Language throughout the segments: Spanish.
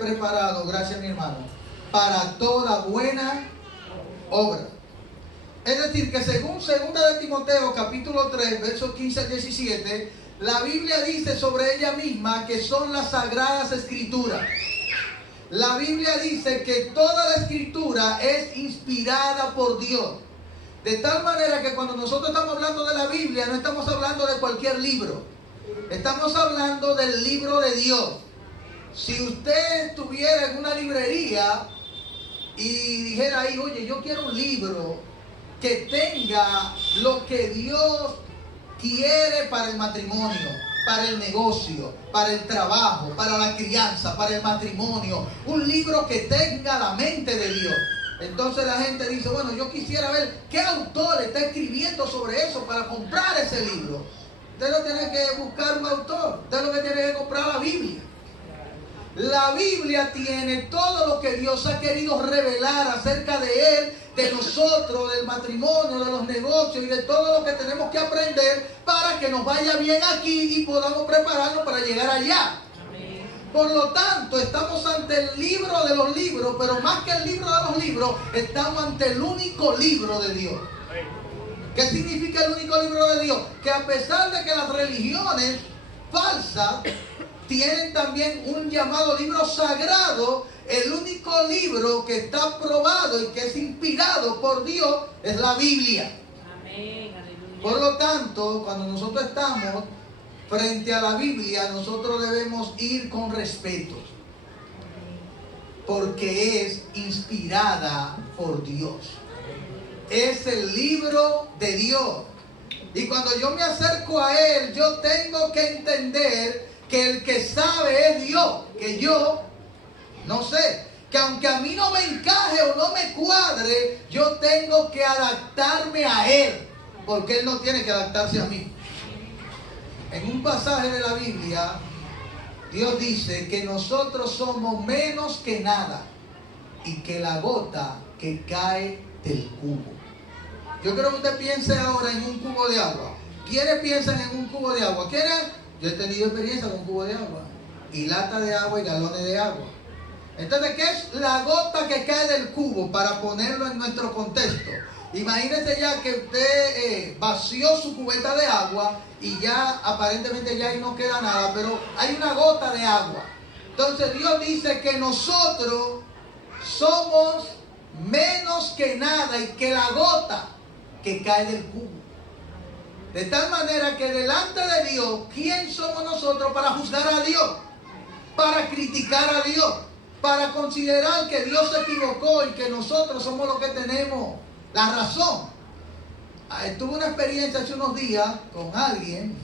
preparado, gracias mi hermano, para toda buena obra. Es decir, que según 2 de Timoteo capítulo 3, versos 15 al 17, la Biblia dice sobre ella misma que son las sagradas escrituras. La Biblia dice que toda la escritura es inspirada por Dios. De tal manera que cuando nosotros estamos hablando de la Biblia, no estamos hablando de cualquier libro. Estamos hablando del libro de Dios. Si usted estuviera en una librería y dijera ahí, oye, yo quiero un libro que tenga lo que Dios quiere para el matrimonio, para el negocio, para el trabajo, para la crianza, para el matrimonio, un libro que tenga la mente de Dios. Entonces la gente dice, bueno, yo quisiera ver qué autor está escribiendo sobre eso para comprar ese libro. Usted no tiene que buscar un autor, usted lo que tiene que comprar la Biblia. La Biblia tiene todo lo que Dios ha querido revelar acerca de Él, de nosotros, del matrimonio, de los negocios y de todo lo que tenemos que aprender para que nos vaya bien aquí y podamos prepararnos para llegar allá. Amén. Por lo tanto, estamos ante el libro de los libros, pero más que el libro de los libros, estamos ante el único libro de Dios. ¿Qué significa el único libro de Dios? Que a pesar de que las religiones falsas tienen también un llamado libro sagrado, el único libro que está aprobado y que es inspirado por Dios es la Biblia. Amén. Por lo tanto, cuando nosotros estamos frente a la Biblia, nosotros debemos ir con respeto, porque es inspirada por Dios. Es el libro de Dios. Y cuando yo me acerco a Él, yo tengo que entender que el que sabe es Dios, que yo no sé, que aunque a mí no me encaje o no me cuadre, yo tengo que adaptarme a Él, porque Él no tiene que adaptarse a mí. En un pasaje de la Biblia, Dios dice que nosotros somos menos que nada y que la gota que cae del cubo. Yo creo que usted piense ahora en un cubo de agua. ¿Quiénes piensan en un cubo de agua? ¿Quiénes? Yo he tenido experiencia con cubo de agua, y lata de agua y galones de agua. Entonces, ¿qué es la gota que cae del cubo? Para ponerlo en nuestro contexto. Imagínese ya que usted vació su cubeta de agua y ya aparentemente ya ahí no queda nada, pero hay una gota de agua. Entonces Dios dice que nosotros somos menos que nada y que la gota que cae del cubo. De tal manera que delante de Dios, ¿quién somos nosotros para juzgar a Dios? Para criticar a Dios, para considerar que Dios se equivocó y que nosotros somos los que tenemos la razón. Tuve una experiencia hace unos días con alguien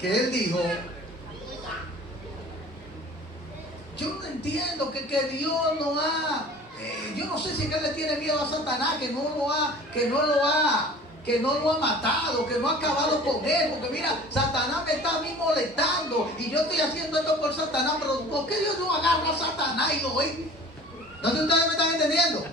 que él dijo, yo no entiendo que Dios no ha, yo no sé si es que le tiene miedo a Satanás, que no lo ha matado, que no ha acabado con él, porque mira, Satanás me está a mí molestando y yo estoy haciendo esto por Satanás, pero ¿por qué Dios no agarra a Satanás y lo ve? No sé si ustedes me están entendiendo.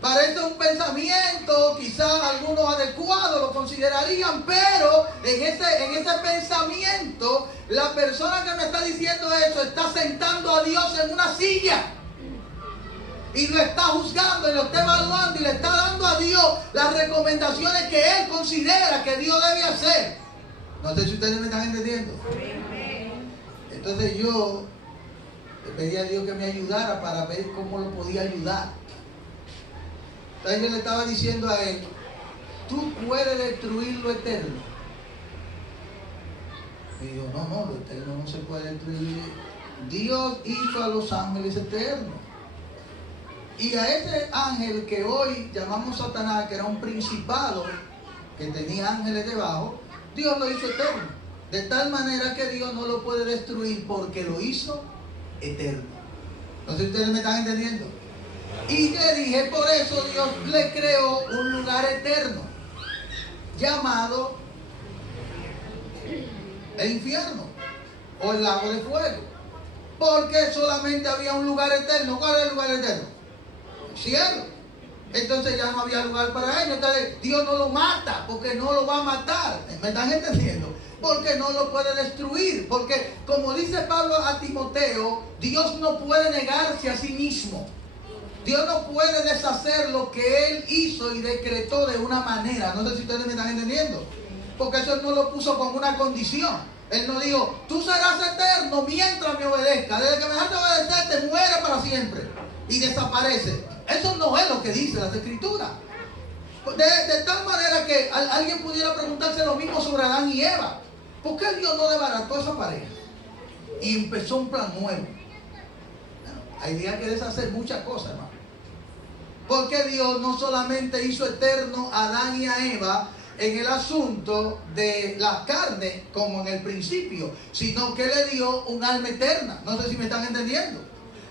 Parece un pensamiento, quizás algunos adecuados lo considerarían, pero en ese pensamiento, la persona que me está diciendo eso está sentando a Dios en una silla. Y lo está juzgando y lo está evaluando y le está dando a Dios las recomendaciones que Él considera que Dios debe hacer. No sé si ustedes me están entendiendo. Entonces yo le pedí a Dios que me ayudara para ver cómo lo podía ayudar. Entonces yo le estaba diciendo a él, tú puedes destruir lo eterno. Y yo, no, lo eterno no se puede destruir. Dios hizo a los ángeles eternos. Y a ese ángel que hoy llamamos Satanás, que era un principado que tenía ángeles debajo, Dios lo hizo eterno. De tal manera que Dios no lo puede destruir porque lo hizo eterno. No sé si ustedes me están entendiendo. Y le dije, por eso Dios le creó un lugar eterno llamado el infierno o el lago de fuego. Porque solamente había un lugar eterno. ¿Cuál es el lugar eterno? Cielo. Entonces ya no había lugar para ellos. Entonces Dios no lo mata porque no lo va a matar. ¿Me están entendiendo? Porque no lo puede destruir. Porque como dice Pablo a Timoteo, Dios no puede negarse a sí mismo. Dios no puede deshacer lo que Él hizo y decretó de una manera. No sé si ustedes me están entendiendo. Porque eso Él no lo puso con una condición. Él no dijo, tú serás eterno mientras me obedezca. Desde que me dejas de obedecer te mueres para siempre. Y desaparece. Eso no es lo que dice las Escrituras. De tal manera que alguien pudiera preguntarse lo mismo sobre Adán y Eva. ¿Por qué Dios no desbarató esa pareja? Y empezó un plan nuevo. Bueno, hay días que deshacer muchas cosas, hermano. Porque Dios no solamente hizo eterno a Adán y a Eva en el asunto de la carne, como en el principio, sino que le dio un alma eterna. No sé si me están entendiendo.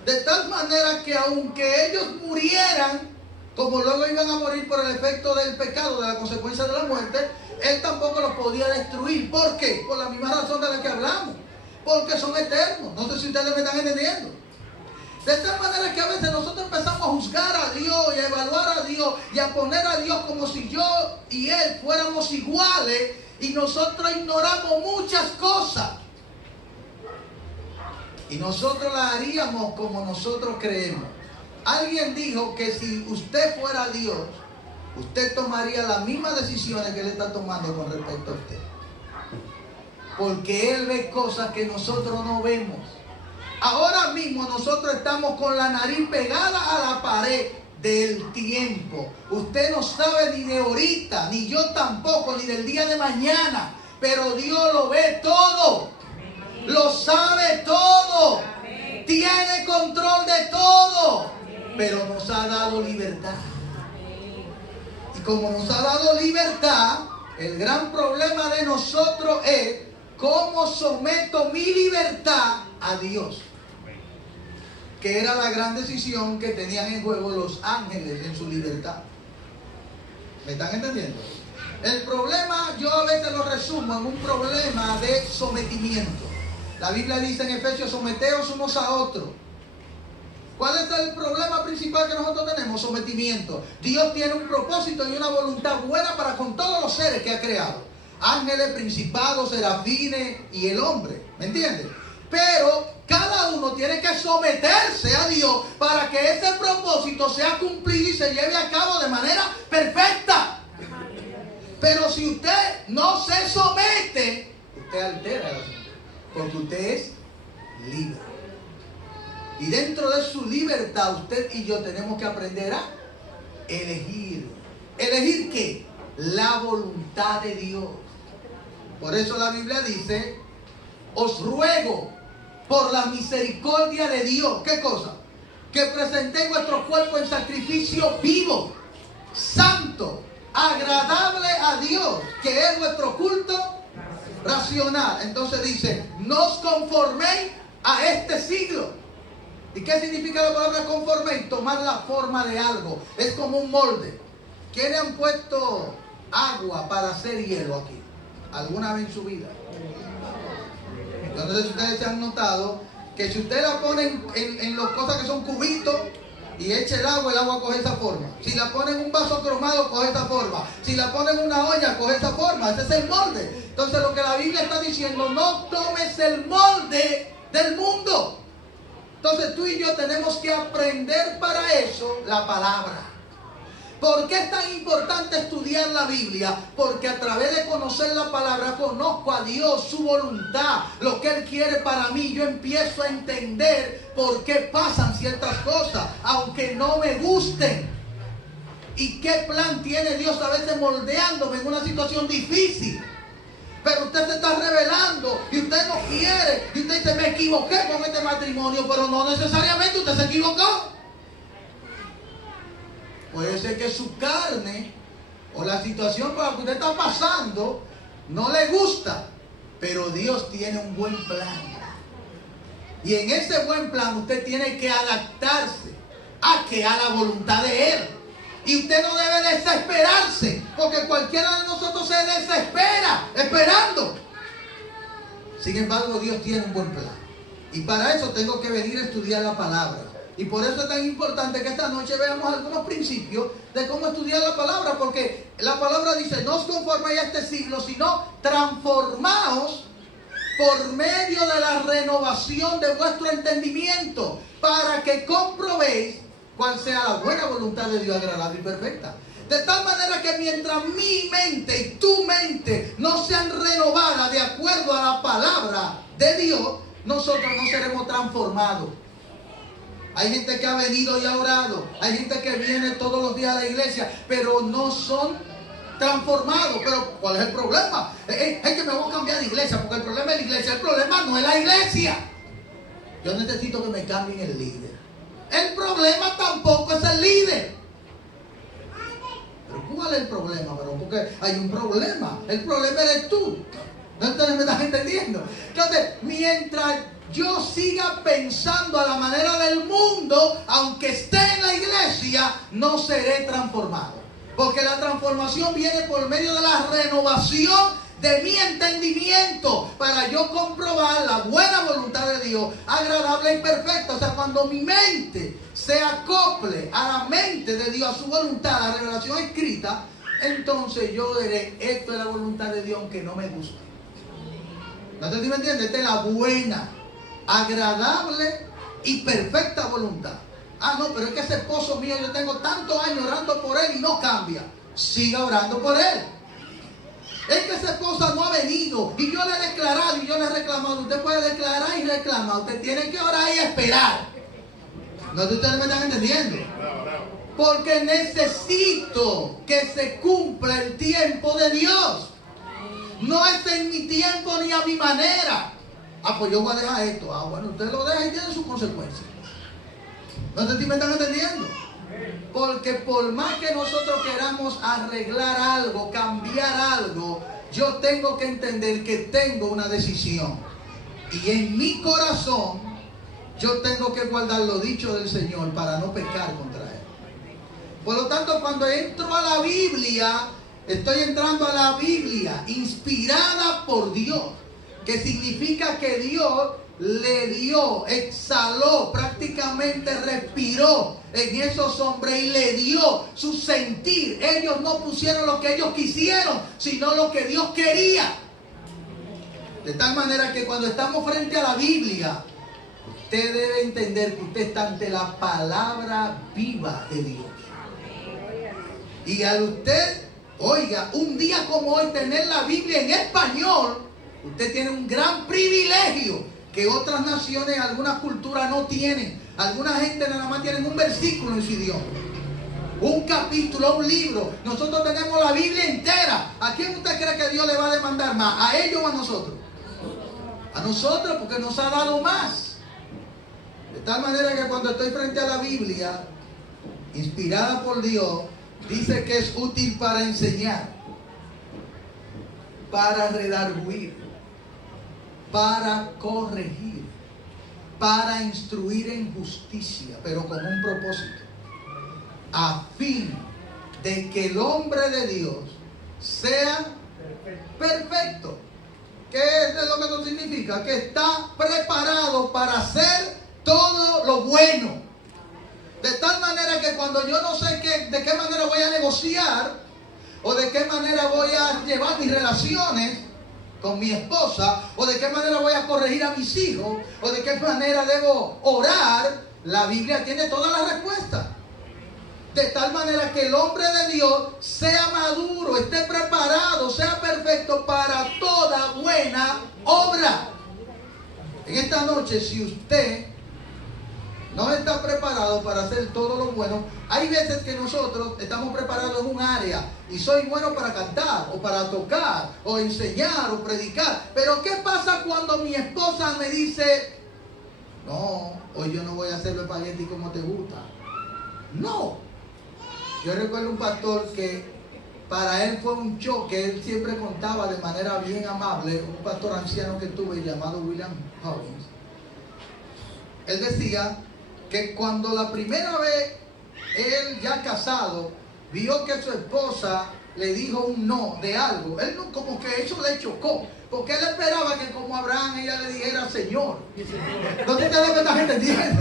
De tal manera que aunque ellos murieran, como luego iban a morir por el efecto del pecado, de la consecuencia de la muerte, Él tampoco los podía destruir. ¿Por qué? Por la misma razón de la que hablamos. Porque son eternos. No sé si ustedes me están entendiendo. De tal manera que a veces nosotros empezamos a juzgar a Dios y a evaluar a Dios y a poner a Dios como si yo y Él fuéramos iguales, y nosotros ignoramos muchas cosas. Y nosotros las haríamos como nosotros creemos. Alguien dijo que si usted fuera Dios, usted tomaría las mismas decisiones que Él está tomando con respecto a usted. Porque Él ve cosas que nosotros no vemos. Ahora mismo nosotros estamos con la nariz pegada a la pared del tiempo. Usted no sabe ni de ahorita, ni yo tampoco, ni del día de mañana. Pero Dios lo ve todo. Lo sabe todo. Tiene control de todo. Pero nos ha dado libertad. Y como nos ha dado libertad, el gran problema de nosotros es cómo someto mi libertad a Dios. Que era la gran decisión que tenían en juego los ángeles en su libertad. ¿Me están entendiendo? El problema, yo a veces lo resumo en un problema de sometimiento. La Biblia dice en Efesios, someteos unos a otros. ¿Cuál es el problema principal que nosotros tenemos? Sometimiento. Dios tiene un propósito y una voluntad buena para con todos los seres que ha creado. Ángeles, principados, serafines y el hombre. ¿Me entiendes? Pero cada uno tiene que someterse a Dios para que ese propósito sea cumplido y se lleve a cabo de manera perfecta. Pero si usted no se somete, usted altera el asunto. Porque usted es libre. Y dentro de su libertad, usted y yo tenemos que aprender a elegir. ¿Elegir qué? La voluntad de Dios. Por eso la Biblia dice, os ruego por la misericordia de Dios. ¿Qué cosa? Que presentéis vuestro cuerpo en sacrificio vivo, santo, agradable a Dios, que es vuestro culto racional. Entonces dice, no os conforméis a este siglo. ¿Y qué significa la palabra conforméis? Tomar la forma de algo. Es como un molde. ¿Quiénes han puesto agua para hacer hielo aquí? ¿Alguna vez en su vida? Entonces ustedes se han notado que si ustedes la ponen en las cosas que son cubitos y echa el agua coge esa forma. Si la ponen en un vaso cromado, coge esa forma. Si la ponen en una olla, coge esa forma. Ese es el molde. Entonces lo que la Biblia está diciendo, no tomes el molde del mundo. Entonces tú y yo tenemos que aprender para eso la palabra. ¿Por qué es tan importante estudiar la Biblia? Porque a través de conocer la palabra conozco a Dios, su voluntad, lo que Él quiere para mí. Yo empiezo a entender por qué pasan ciertas cosas, aunque no me gusten. Y qué plan tiene Dios a veces moldeándome en una situación difícil. Pero usted se está revelando y usted no quiere. Y usted dice, me equivoqué con este matrimonio, pero no necesariamente usted se equivocó. Puede ser que su carne o la situación por la que usted está pasando no le gusta, pero Dios tiene un buen plan. Y en ese buen plan usted tiene que adaptarse a la voluntad de Él. Y usted no debe desesperarse, porque cualquiera de nosotros se desespera esperando. Sin embargo, Dios tiene un buen plan. Y para eso tengo que venir a estudiar la palabra. Y por eso es tan importante que esta noche veamos algunos principios de cómo estudiar la palabra, porque la palabra dice, no os conforméis a este siglo, sino transformaos por medio de la renovación de vuestro entendimiento, para que comprobéis cuál sea la buena voluntad de Dios, agradable y perfecta. De tal manera que mientras mi mente y tu mente no sean renovadas de acuerdo a la palabra de Dios, nosotros no seremos transformados. Hay gente que ha venido y ha orado, hay gente que viene todos los días a la iglesia, pero no son transformados. Pero ¿cuál es el problema? Es que me voy a cambiar de iglesia, porque el problema es la iglesia. El problema no es la iglesia. Yo necesito que me cambien el líder. El problema tampoco es el líder. ¿Pero cuál es el problema? Pero porque hay un problema. El problema eres tú. ¿No me estás entendiendo? Entonces, mientras yo siga pensando a la manera del mundo, aunque esté en la iglesia, no seré transformado. Porque la transformación viene por medio de la renovación de mi entendimiento, para yo comprobar la buena voluntad de Dios, agradable y perfecta. O sea, cuando mi mente se acople a la mente de Dios, a su voluntad, a la revelación escrita, entonces yo diré, esto es la voluntad de Dios, aunque no me guste. ¿No te entiendes? Esta es la buena, agradable y perfecta voluntad. Ah, no, pero es que ese esposo mío, yo tengo tantos años orando por él y no cambia. Siga orando por él. Es que esa esposa no ha venido y yo le he declarado y yo le he reclamado. Usted puede declarar y reclamar. Usted tiene que orar y esperar. ¿No ustedes me están entendiendo? Porque necesito que se cumpla el tiempo de Dios. No es en mi tiempo ni a mi manera. Ah, pues yo voy a dejar esto. Ah, bueno, usted lo deja y tiene sus consecuencias. ¿No sé si me están entendiendo? Porque por más que nosotros queramos arreglar algo, cambiar algo, yo tengo que entender que tengo una decisión. Y en mi corazón, yo tengo que guardar lo dicho del Señor para no pecar contra Él. Por lo tanto, cuando entro a la Biblia, estoy entrando a la Biblia inspirada por Dios. Que significa que Dios le dio, exhaló, prácticamente respiró en esos hombres y le dio su sentir. Ellos no pusieron lo que ellos quisieron, sino lo que Dios quería. De tal manera que cuando estamos frente a la Biblia, usted debe entender que usted está ante la palabra viva de Dios. Y al usted, oiga, un día como hoy tener la Biblia en español, usted tiene un gran privilegio que otras naciones, algunas culturas no tienen. Alguna gente nada más tienen un versículo en su idioma, un capítulo, un libro. Nosotros tenemos la Biblia entera. ¿A quién usted cree que Dios le va a demandar más? ¿A ellos o a nosotros? A nosotros, porque nos ha dado más. De tal manera que cuando estoy frente a la Biblia, inspirada por Dios, dice que es útil para enseñar, para redarguir, para corregir, para instruir en justicia, pero con un propósito, a fin de que el hombre de Dios sea perfecto. ¿Qué es lo que eso significa? Que está preparado para hacer todo lo bueno. De tal manera que cuando yo no sé de qué manera voy a negociar, o de qué manera voy a llevar mis relaciones con mi esposa, o de qué manera voy a corregir a mis hijos, o de qué manera debo orar, la Biblia tiene todas las respuestas. De tal manera que el hombre de Dios sea maduro, esté preparado, sea perfecto para toda buena obra. En esta noche, si usted no está preparado para hacer todo lo bueno, hay veces que nosotros estamos preparados en un área y soy bueno para cantar o para tocar o enseñar o predicar, pero ¿qué pasa cuando mi esposa me dice, no, hoy yo no voy a hacer el espagueti como te gusta? No. Yo recuerdo un pastor que para él fue un choque. Él siempre contaba de manera bien amable, un pastor anciano que tuve llamado William Hawkins. Él decía que cuando la primera vez él, ya casado, vio que su esposa le dijo un no de algo, él no, como que eso le chocó, porque él esperaba que como Abraham ella le dijera Señor. ¿No te esta gente entiende?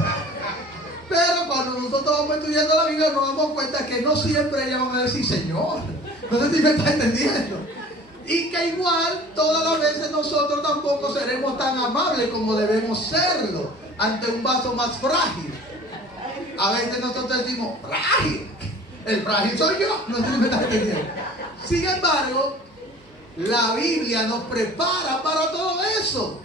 Pero cuando nosotros vamos estudiando la Biblia nos damos cuenta que no siempre ellas van a decir Señor. No sé si me está entendiendo. Y que igual todas las veces nosotros tampoco seremos tan amables como debemos serlo ante un vaso más frágil. A veces nosotros decimos frágil. El frágil soy yo. No sé si me está entendiendo. Sin embargo, la Biblia nos prepara para todo eso.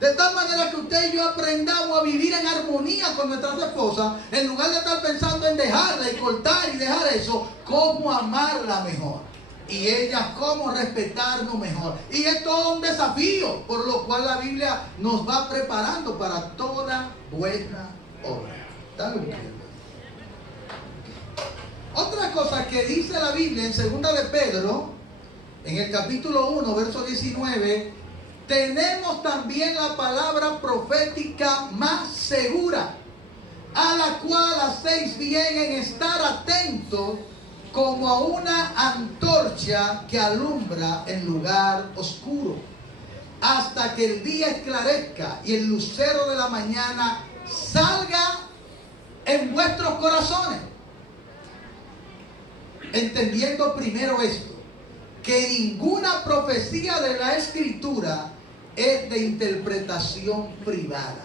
De tal manera que usted y yo aprendamos a vivir en armonía con nuestras esposas, en lugar de estar pensando en dejarla y cortar y dejar eso, cómo amarla mejor. Y ellas cómo respetarnos mejor. Y es todo un desafío, por lo cual la Biblia nos va preparando para toda buena obra. Dale un tiempo. Otra cosa que dice la Biblia en 2 de Pedro, en el capítulo 1, verso 19, tenemos también la palabra profética más segura, a la cual hacéis bien en estar atentos como a una antorcha que alumbra en lugar oscuro, hasta que el día esclarezca y el lucero de la mañana salga en vuestros corazones. Entendiendo primero esto, que ninguna profecía de la Escritura es de interpretación privada.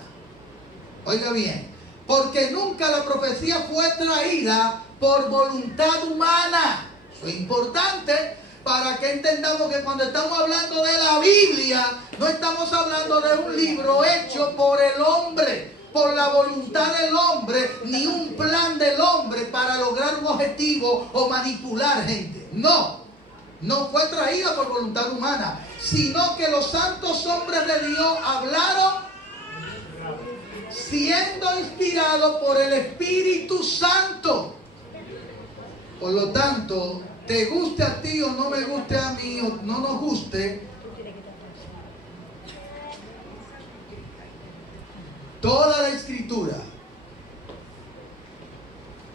Oiga bien, porque nunca la profecía fue traída por voluntad humana. Eso es importante para que entendamos que cuando estamos hablando de la Biblia, no estamos hablando de un libro hecho por el hombre, por la voluntad del hombre, ni un plan del hombre para lograr un objetivo o manipular gente. No. No fue traída por voluntad humana, sino que los santos hombres de Dios hablaron siendo inspirados por el Espíritu Santo. Por lo tanto, te guste a ti o no me guste a mí o no nos guste, toda la Escritura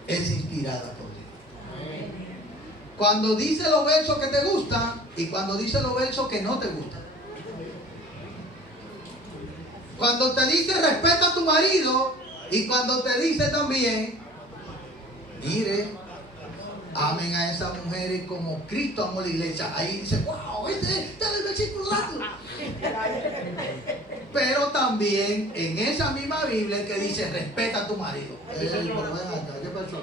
es inspirada por Dios. Cuando dice los versos que te gustan y cuando dice los versos que no te gustan. Cuando te dice respeta a tu marido y cuando te dice también, mire, amen a esas mujeres como Cristo amó la iglesia. Ahí dice, wow, este está en el versículo largo. Pero también en esa misma Biblia que dice respeta a tu marido. ¿Qué pasó?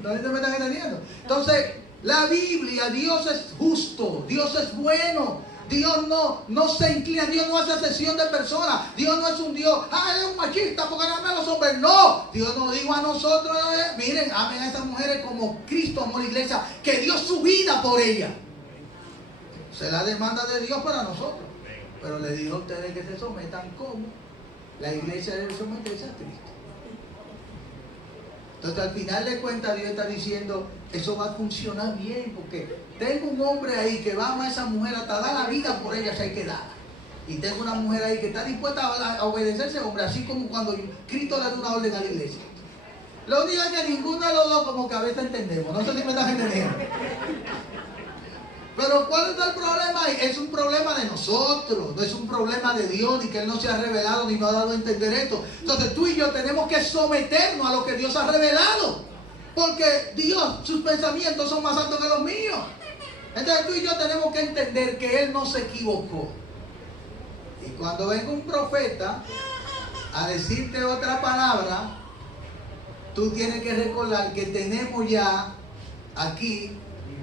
¿No me están entendiendo? Entonces, la Biblia, Dios es justo, Dios es bueno, Dios no se inclina, Dios no hace excepción de personas, Dios no es un Dios, es un machista porque aman a los hombres. No, Dios nos dijo a nosotros, miren, amen a esas mujeres como Cristo amó la iglesia, que dio su vida por ella. Se la demanda de Dios para nosotros, pero le dijo a ustedes que se sometan como la iglesia debe someterse a Cristo. Entonces al final de cuentas Dios está diciendo, eso va a funcionar bien, porque tengo un hombre ahí que va a amar a esa mujer hasta dar la vida por ella si hay que darla. Y tengo una mujer ahí que está dispuesta a obedecer a ese hombre, así como cuando Cristo le da una orden a la iglesia. Lo único es que ninguno de los dos como que a veces entendemos, no sé si me estás entendiendo. Pero ¿cuál es el problema ahí? Es un problema de nosotros, no es un problema de Dios, ni que Él no se ha revelado, ni nos ha dado a entender esto. Entonces tú y yo tenemos que someternos a lo que Dios ha revelado. Porque Dios, sus pensamientos son más altos que los míos. Entonces tú y yo tenemos que entender que Él no se equivocó. Y cuando venga un profeta a decirte otra palabra, tú tienes que recordar que tenemos ya aquí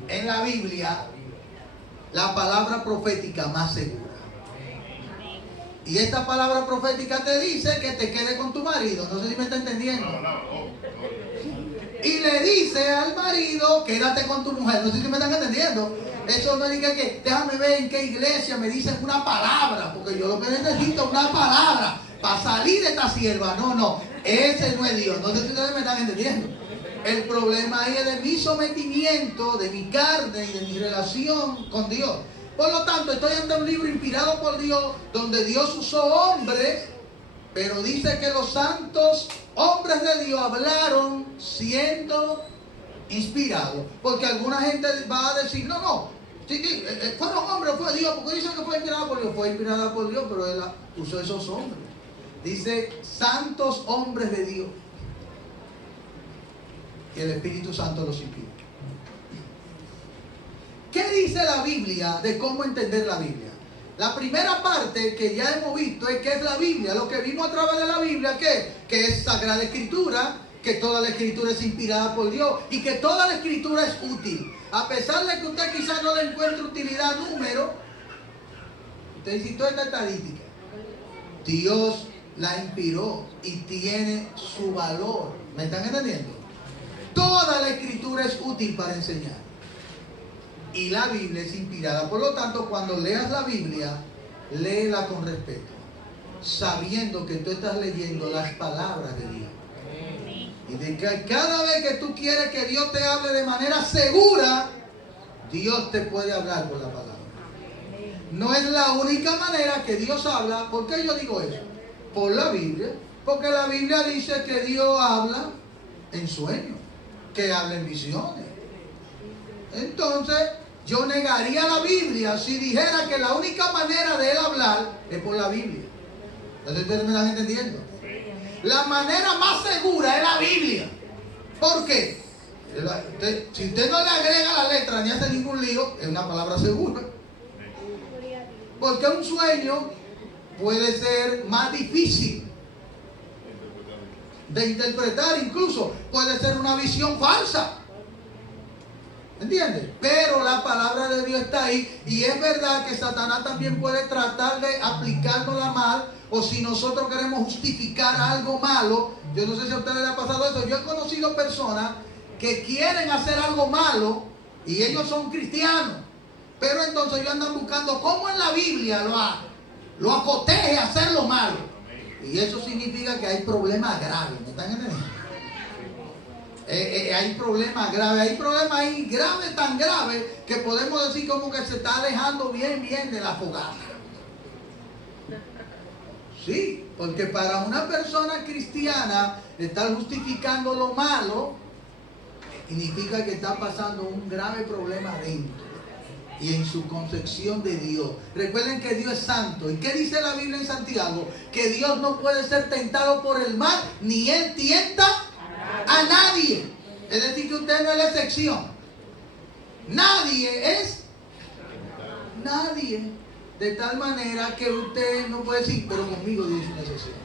en la Biblia la palabra profética más segura. Y esta palabra profética te dice que te quedes con tu marido. No sé si me está entendiendo. Y le dice al marido, quédate con tu mujer. No sé si me están entendiendo. Eso no diga que déjame ver en qué iglesia me dicen una palabra, porque yo lo que necesito es una palabra para salir de esta sierva. No, ese no es Dios. No sé si ustedes me están entendiendo. El problema ahí es de mi sometimiento, de mi carne y de mi relación con Dios. Por lo tanto, estoy ante un libro inspirado por Dios, donde Dios usó hombres, pero dice que los santos hombres de Dios hablaron siendo inspirados. Porque alguna gente va a decir, no, sí, fueron hombres, fue Dios, porque dicen que fue inspirado por Dios. Fue inspirada por Dios, pero Él usó esos hombres. Dice santos hombres de Dios. y el Espíritu Santo los inspira. ¿Qué dice la Biblia de cómo entender la Biblia? La primera parte que ya hemos visto es que es la Biblia. Lo que vimos a través de la Biblia, ¿qué? Que es Sagrada Escritura, que toda la Escritura es inspirada por Dios y que toda la Escritura es útil. A pesar de que usted quizás no le encuentre utilidad a número, usted citó esta estadística. Dios la inspiró y tiene su valor. ¿Me están entendiendo? Toda la Escritura es útil para enseñar. Y la Biblia es inspirada. Por lo tanto, cuando leas la Biblia, léela con respeto, sabiendo que tú estás leyendo las palabras de Dios. Y de que cada vez que tú quieres que Dios te hable de manera segura, Dios te puede hablar por la palabra. No es la única manera que Dios habla. ¿Por qué yo digo eso? Por la Biblia. Porque la Biblia dice que Dios habla en sueños, que habla en visiones. Entonces, yo negaría la Biblia si dijera que la única manera de él hablar es por la Biblia. ¿Ustedes me están entendiendo? La manera más segura es la Biblia. ¿Por qué? Si usted no le agrega la letra ni hace ningún lío, es una palabra segura. Porque un sueño puede ser más difícil de interpretar, incluso puede ser una visión falsa. ¿Entiendes? Pero la palabra de Dios está ahí. Y es verdad que Satanás también puede tratar de aplicárnosla mal. O si nosotros queremos justificar algo malo. Yo no sé si a ustedes les ha pasado eso. Yo he conocido personas que quieren hacer algo malo y ellos son cristianos. Pero entonces ellos andan buscando cómo en la Biblia lo acoteje a hacer lo malo. Y eso significa que hay problemas graves. ¿Me están entendiendo? Hay problemas graves. Hay problemas ahí graves, tan graves, que podemos decir como que se está alejando bien de la fogata. Sí, porque para una persona cristiana estar justificando lo malo significa que está pasando un grave problema dentro y en su concepción de Dios. Recuerden que Dios es santo. ¿Y qué dice la Biblia en Santiago? Que Dios no puede ser tentado por el mal, ni Él tienta a nadie. Es decir, que usted no es la excepción. Nadie es nadie. De tal manera que usted no puede decir, pero conmigo Dios es una excepción.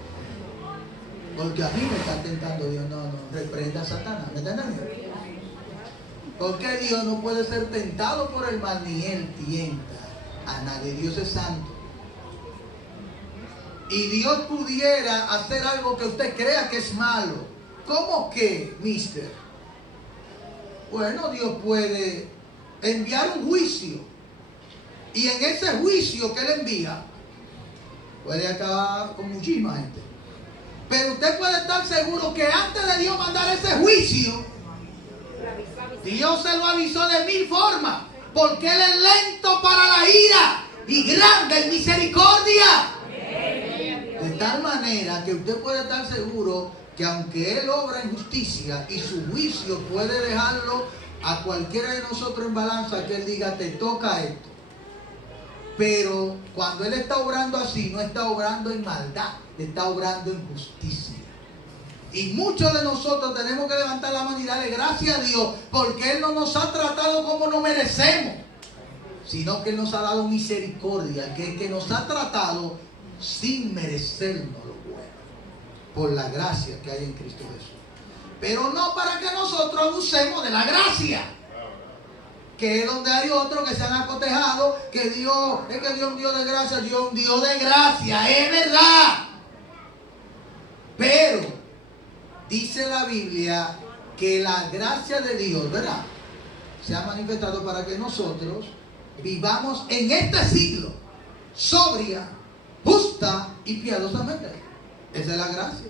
Porque a mí me está tentando Dios. No, reprenda a Satanás. ¿Me está entendiendo? Porque Dios no puede ser tentado por el mal, ni Él tienta a nadie. Dios es santo. Y Dios pudiera hacer algo que usted crea que es malo. ¿Cómo que, mister? Bueno, Dios puede enviar un juicio. Y en ese juicio que Él envía, puede acabar con muchísima gente. Pero usted puede estar seguro que antes de Dios mandar ese juicio, Dios se lo avisó de 1000 formas. Porque Él es lento para la ira y grande en misericordia. De tal manera que usted puede estar seguro que aunque Él obra en justicia y su juicio puede dejarlo a cualquiera de nosotros en balanza, que Él diga, te toca esto. Pero cuando Él está obrando así, no está obrando en maldad, está obrando en justicia. Y muchos de nosotros tenemos que levantar la mano y darle gracias a Dios, porque Él no nos ha tratado como nos merecemos, sino que Él nos ha dado misericordia, que nos ha tratado sin merecernos lo bueno, por la gracia que hay en Cristo Jesús. Pero no para que nosotros abusemos de la gracia, que es donde hay otros que se han acotejado, que Dios es un Dios de gracia. Dios es un Dios de gracia, es verdad. Pero dice la Biblia que la gracia de Dios, ¿verdad?, se ha manifestado para que nosotros vivamos en este siglo sobria, justa y piadosamente. Esa es la gracia.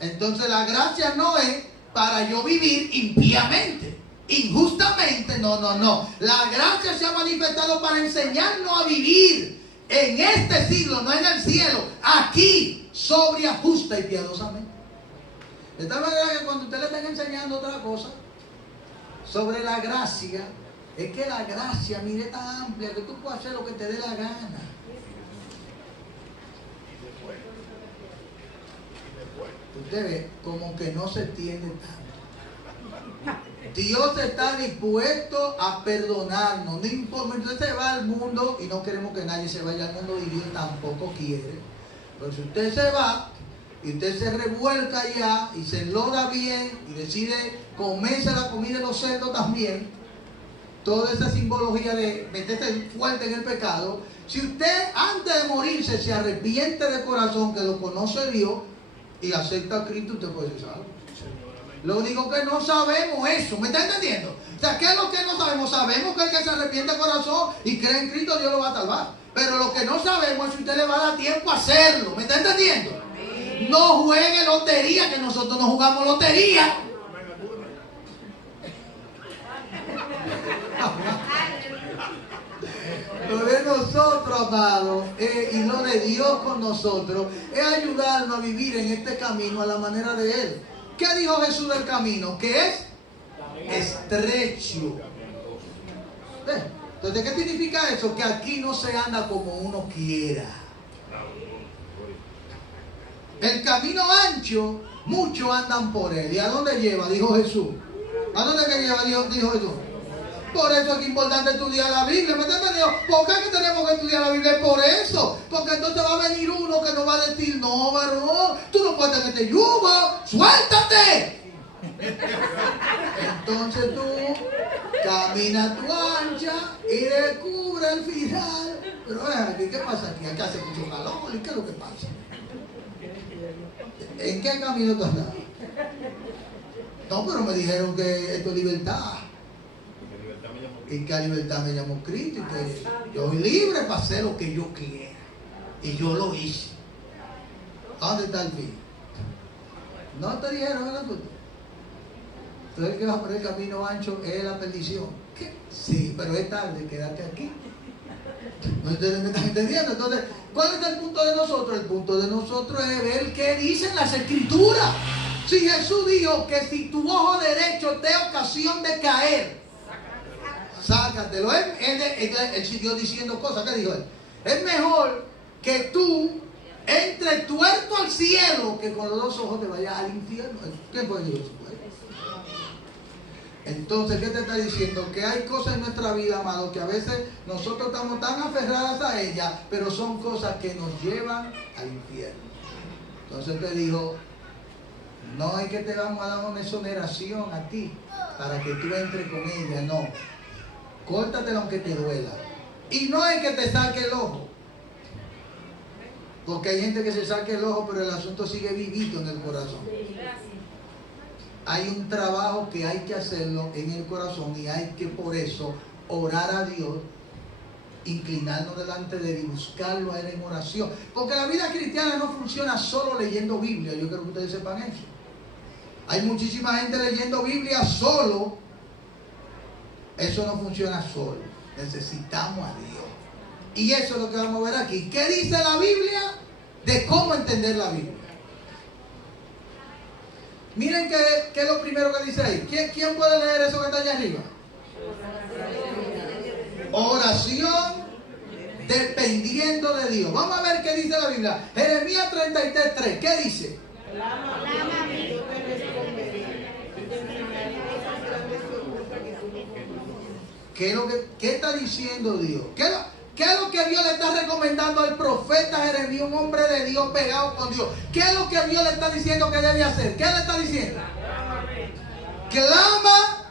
Entonces la gracia no es para yo vivir impíamente, injustamente. No. La gracia se ha manifestado para enseñarnos a vivir en este siglo, no en el cielo, aquí, sobria, justa y piadosamente. De tal manera que cuando usted le estén enseñando otra cosa sobre la gracia, es que la gracia, mire, es tan amplia que tú puedes hacer lo que te dé la gana. Usted ve como que no se entiende tanto. Dios está dispuesto a perdonarnos. No importa, usted se va al mundo y no queremos que nadie se vaya al mundo y Dios tampoco quiere. Pero si usted se va y usted se revuelca allá y se enloda bien y decide comerse la comida de los cerdos también, toda esa simbología de meterse fuerte en el pecado, si usted antes de morirse se arrepiente de corazón, que lo conoce Dios y acepta a Cristo, usted puede ser salvo. Lo único que no sabemos eso, ¿me está entendiendo? O sea, ¿qué es lo que no sabemos? Sabemos que el que se arrepiente de corazón y cree en Cristo, Dios lo va a salvar. Pero lo que no sabemos es si usted le va a dar tiempo a hacerlo, ¿me está entendiendo? No juegue lotería, que nosotros no jugamos lotería. Lo de nosotros, amados, y lo de Dios con nosotros, es ayudarnos a vivir en este camino a la manera de Él. ¿Qué dijo Jesús del camino? Que es estrecho. Entonces, ¿qué significa eso? Que aquí no se anda como uno quiera. El camino ancho, muchos andan por él. ¿Y a dónde lleva? Dijo Jesús. ¿A dónde que lleva? Dijo Jesús. Por eso es que es importante estudiar la Biblia. ¿Me entiendes? ¿Por qué es que tenemos que estudiar la Biblia? Por eso. Porque entonces va a venir uno que nos va a decir, no, varón, tú no puedes tener este yugo, suéltate. Entonces tú camina tu ancha y descubre el final. Pero ¿qué pasa aquí? Acá hace mucho calor. ¿Y qué es lo que pasa? ¿En qué camino tú andas? No, pero me dijeron que esto es libertad. Y que a libertad me llamó Cristo. Y que yo soy libre para hacer lo que yo quiera. Y yo lo hice. ¿Dónde está el fin? No te dijeron, ¿verdad? Entonces el que va por el camino ancho es la perdición. ¿Qué? Sí, pero es tarde, quédate aquí. ¿No me están entendiendo? Entonces, ¿cuál es el punto de nosotros? El punto de nosotros es ver qué dicen las Escrituras. Si Jesús dijo que si tu ojo derecho te da ocasión de caer, sácatelo. Él siguió diciendo cosas. ¿Qué dijo él? Es mejor que tú entres tuerto al cielo que con los dos ojos te vayas al infierno. ¿Quién puede decir eso? Entonces, ¿qué te está diciendo? Que hay cosas en nuestra vida, amado, que a veces nosotros estamos tan aferradas a ellas, pero son cosas que nos llevan al infierno. Entonces te dijo, no es que te vamos a dar una exoneración a ti para que tú entres con ella, no. Córtatela aunque te duela. Y no es que te saque el ojo. Porque hay gente que se saque el ojo, pero el asunto sigue vivito en el corazón. Hay un trabajo que hay que hacerlo en el corazón y hay que por eso orar a Dios, inclinarnos delante de Él y buscarlo a Él en oración. Porque la vida cristiana no funciona solo leyendo Biblia. Yo quiero que ustedes sepan eso. Hay muchísima gente leyendo Biblia solo. Eso no funciona solo. Necesitamos a Dios. Y eso es lo que vamos a ver aquí. ¿Qué dice la Biblia de cómo entender la Biblia? Miren qué es lo primero que dice ahí. ¿Quién puede leer eso que está allá arriba? Oración dependiendo de Dios. Vamos a ver qué dice la Biblia. Jeremías 33:3. ¿Qué dice? ¿Qué está diciendo Dios? ¿Qué es lo que Dios le está recomendando al profeta Jeremías, un hombre de Dios pegado con Dios? ¿Qué es lo que Dios le está diciendo que debe hacer? ¿Qué le está diciendo? Clama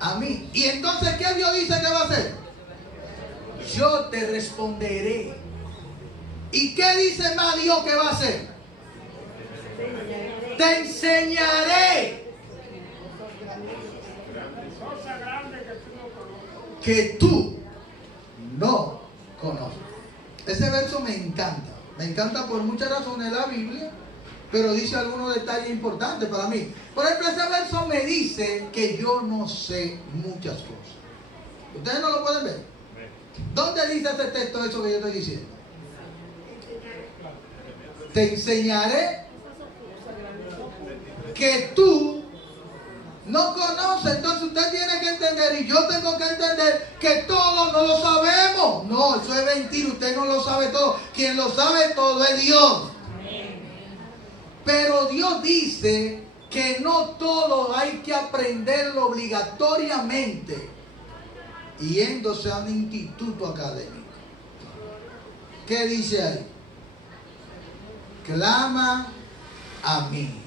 a mí. Y entonces, ¿qué Dios dice que va a hacer? Yo te responderé. ¿Y qué dice más Dios que va a hacer? Te enseñaré que tú no conoces. Ese verso me encanta. Me encanta por muchas razones la Biblia, pero dice algunos detalles importantes para mí. Por ejemplo, ese verso me dice que yo no sé muchas cosas. ¿Ustedes no lo pueden ver? ¿Dónde dice este texto eso que yo estoy diciendo? Te enseñaré que tú no conoces. Entonces usted tiene que entender, y yo tengo que entender, que todo no lo sabemos. No, eso es mentira. Usted no lo sabe todo. Quien lo sabe todo es Dios. Pero Dios dice que no todo hay que aprenderlo obligatoriamente yéndose a un instituto académico. ¿Qué dice ahí? Clama a mí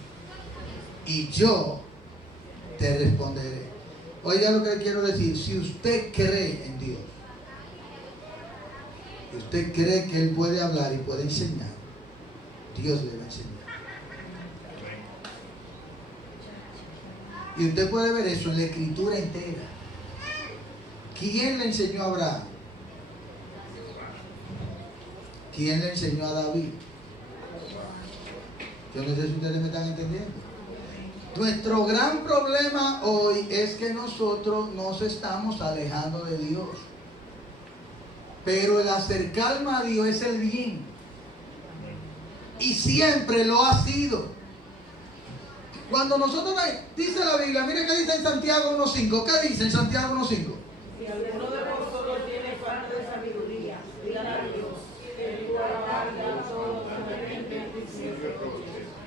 y yo te responderé. Oiga lo que le quiero decir. Si usted cree en Dios, y usted cree que Él puede hablar y puede enseñar, Dios le va a enseñar. Y usted puede ver eso en la escritura entera. ¿Quién le enseñó a Abraham? ¿Quién le enseñó a David? Yo no sé si ustedes me están entendiendo. Nuestro gran problema hoy es que nosotros nos estamos alejando de Dios. Pero el acercarme a Dios es el bien. Y siempre lo ha sido. Cuando nosotros, dice la Biblia, mire qué dice en Santiago 1.5. ¿Qué dice en Santiago 1.5? Si alguno de vosotros tiene falta de sabiduría, dígale a Dios, que Él guarda todo sabiamente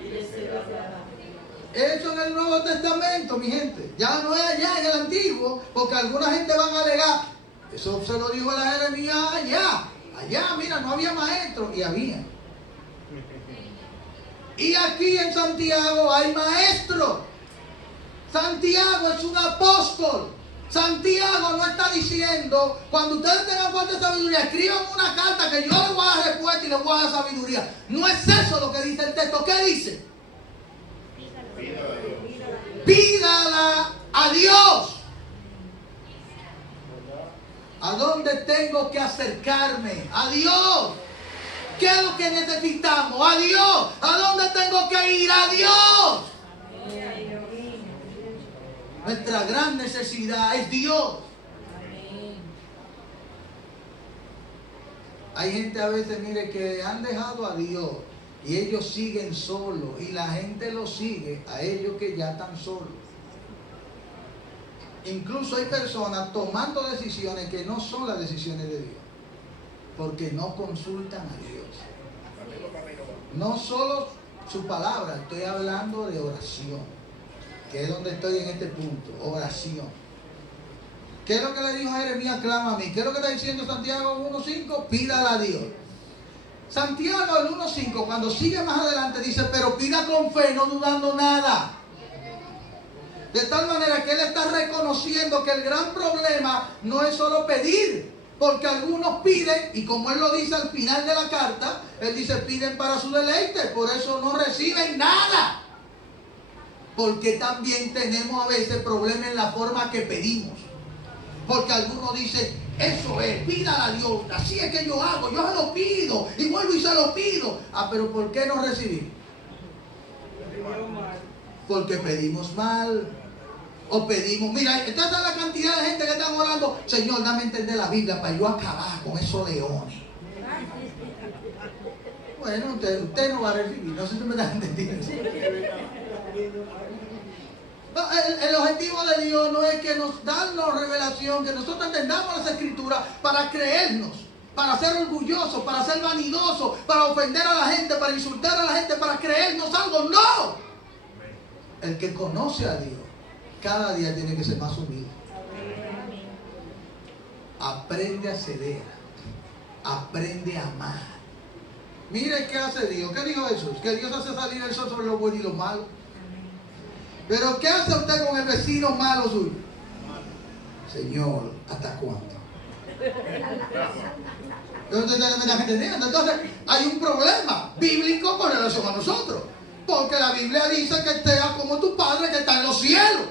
y le será dada. Eso en el Nuevo Testamento, mi gente. Ya no es allá en el Antiguo, porque alguna gente van a alegar. Eso se lo dijo a la Jeremías allá. Allá, mira, no había maestro. Y había. Y aquí en Santiago hay maestro. Santiago es un apóstol. Santiago no está diciendo, cuando ustedes tengan falta de sabiduría, escriban una carta que yo les voy a dar respuesta y les voy a dar sabiduría. No es eso lo que dice el texto. ¿Qué dice? Pídala a Dios. ¿A dónde tengo que acercarme? A Dios. ¿Qué es lo que necesitamos? A Dios. ¿A dónde tengo que ir? A Dios. Nuestra gran necesidad es Dios. Hay gente a veces, mire, que han dejado a Dios y ellos siguen solos y la gente los sigue a ellos que ya están solos. Incluso hay personas tomando decisiones que no son las decisiones de Dios, porque no consultan a Dios. No solo su palabra, estoy hablando de oración, que es donde estoy en este punto, oración. ¿Qué es lo que le dijo a Jeremías? Clama a mí. ¿Qué es lo que está diciendo Santiago 1.5? Pídala a Dios. Santiago el 1.5, cuando sigue más adelante, dice, pero pida con fe, no dudando nada. De tal manera que él está reconociendo que el gran problema no es solo pedir, porque algunos piden, y como él lo dice al final de la carta, él dice, piden para su deleite, por eso no reciben nada. Porque también tenemos a veces problemas en la forma que pedimos. Porque algunos dicen, eso es, pídala a Dios, así es que yo hago, yo se lo pido, y vuelvo y se lo pido. Ah, pero ¿por qué no recibimos? Porque pedimos mal. O pedimos, mira, esta es la cantidad de gente que están orando, Señor, dame a entender la Biblia para yo acabar con esos leones. Bueno, usted no va a recibir, no sé si me están entendiendo. No, el objetivo de Dios no es que nos dan la revelación, que nosotros entendamos las escrituras para creernos, para ser orgullosos, para ser vanidosos, para ofender a la gente, para insultar a la gente, para creernos algo. ¡No! El que conoce a Dios cada día tiene que ser más humilde. Aprende a ceder. Aprende a amar. Mire qué hace Dios. ¿Qué dijo Jesús? Que Dios hace salir el sol sobre lo bueno y lo malo. Pero ¿qué hace usted con el vecino malo suyo? Señor, ¿hasta cuándo? Entonces me están entendiendo. Entonces hay un problema bíblico con relación a nosotros. Porque la Biblia dice que sea como tu Padre que está en los cielos.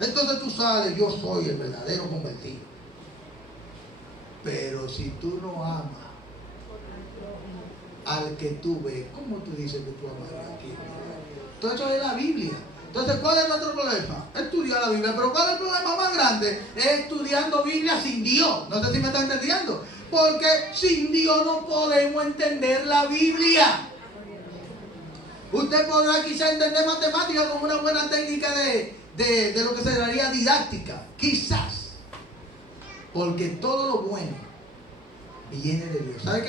Entonces tú sales, yo soy el verdadero convertido. Pero si tú no amas al que tú ves, ¿cómo tú dices que tú amas a ti? Entonces eso es la Biblia. Entonces, ¿cuál es nuestro problema? Estudiar la Biblia. Pero ¿cuál es el problema más grande? Es estudiando Biblia sin Dios. No sé si me está entendiendo. Porque sin Dios no podemos entender la Biblia. Usted podrá quizá entender matemáticas como una buena técnica de lo que se llamaría didáctica. Quizás. Porque todo lo bueno viene de Dios. ¿Sabe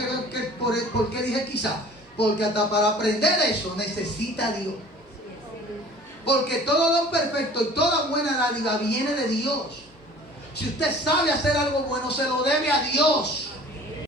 por qué dije quizás? Porque hasta para aprender eso necesita Dios. Porque todo don perfecto y toda buena dádiva viene de Dios. Si usted sabe hacer algo bueno, se lo debe a Dios.